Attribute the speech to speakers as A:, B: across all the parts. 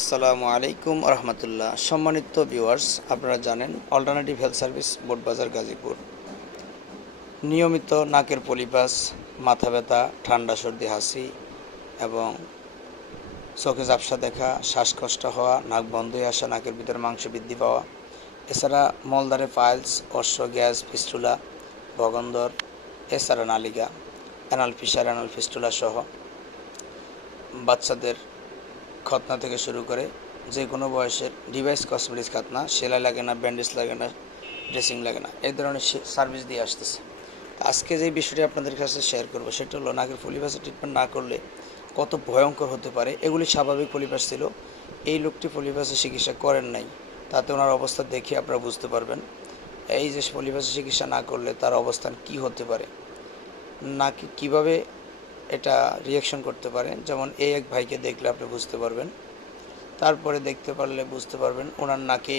A: আসসালামু আলাইকুম রহমতুল্লাহ। সম্মানিত ভিউয়ার্স আপনারা জানেন alternative health service Botbazar, Gazipur. নিয়মিত নাকের পলিপাস, মাথা ব্যথা, ঠান্ডা, সর্দি, হাসি এবং চোখে ঝাপসা দেখা, শ্বাসকষ্ট হওয়া, নাক বন্ধ হয়ে আসা, নাকের ভিতরে মাংস বৃদ্ধি পাওয়া, এছাড়া মলদারে পাইলস অশ্ব, গ্যাস, ফিস্টুলা ভগন্দর এছাড়া নালিকা অ্যানাল ফিসার অ্যানাল ফিস্টুলা সহ বাচ্চাদের খতনা থেকে শুরু করে যে কোনো বয়সের ডিভাইস কসমেটিক্স খাতনা, সেলাই লাগে না, ব্যান্ডেজ লাগে না, ড্রেসিং লাগে না, এই ধরনের সার্ভিস দিয়ে আসতেছে। আজকে যে বিষয়টি আপনাদের কাছে শেয়ার করব, সেটা হলো নাকের পলিপাসের ট্রিটমেন্ট না করলে কত ভয়ঙ্কর হতে পারে, এগুলি স্বাভাবিক পলিপাস ছিল। এই লোকটি পলিপাসের চিকিৎসা করেন নাই, তাতে ওনার অবস্থা দেখে আপনারা বুঝতে পারবেন। এই যে পলিপাসের চিকিৎসা না করলে তার অবস্থান কি হতে পারে? নাকি কীভাবে এটা রিয়াকশন করতে পারে যেমন এই এক ভাইকে দেখলে আপনি বুঝতে পারবেন। তারপরে দেখতে পারলে বুঝতে পারবেন ওনার নাকে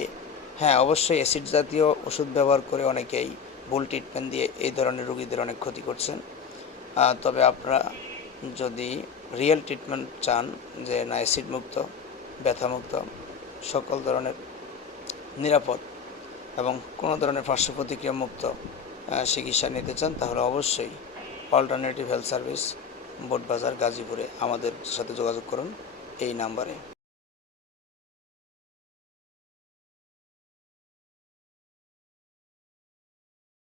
A: হ্যাঁ অবশ্যই অ্যাসিড জাতীয় ওষুধ ব্যবহার করে অনেকেই ভুল ট্রিটমেন্ট দিয়ে এই ধরনের রোগীদের অনেক ক্ষতি করছেন। তবে আপনারা যদি রিয়েল ট্রিটমেন্ট চান যে, না অ্যাসিড মুক্ত ব্যথামুক্ত সকল ধরনের নিরাপদ এবং কোনো ধরনের পার্শ্ব প্রতিক্রিয়া মুক্ত চিকিৎসা নিতে চান, তাহলে অবশ্যই অল্টারনেটিভ হেলথ সার্ভিস বোটবাজার গাজীপুরে আমাদের সাথে যোগাযোগ করুন এই নাম্বারে।